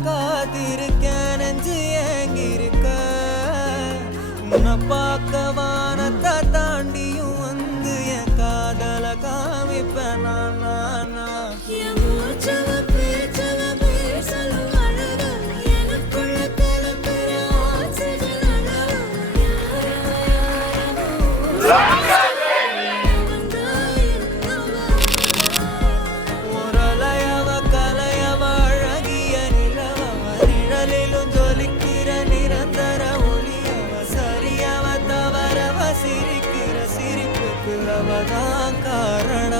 காத்திருக்கேன் நெஞ்சு ஏங்கிருக்க உன்னை பார்க்க வானத்தை தாண்டியும் வந்து என் காதல காமிப்பேன் நான் சிரிக்கிற சிரிப்புக்கு அவதான் காரணம்.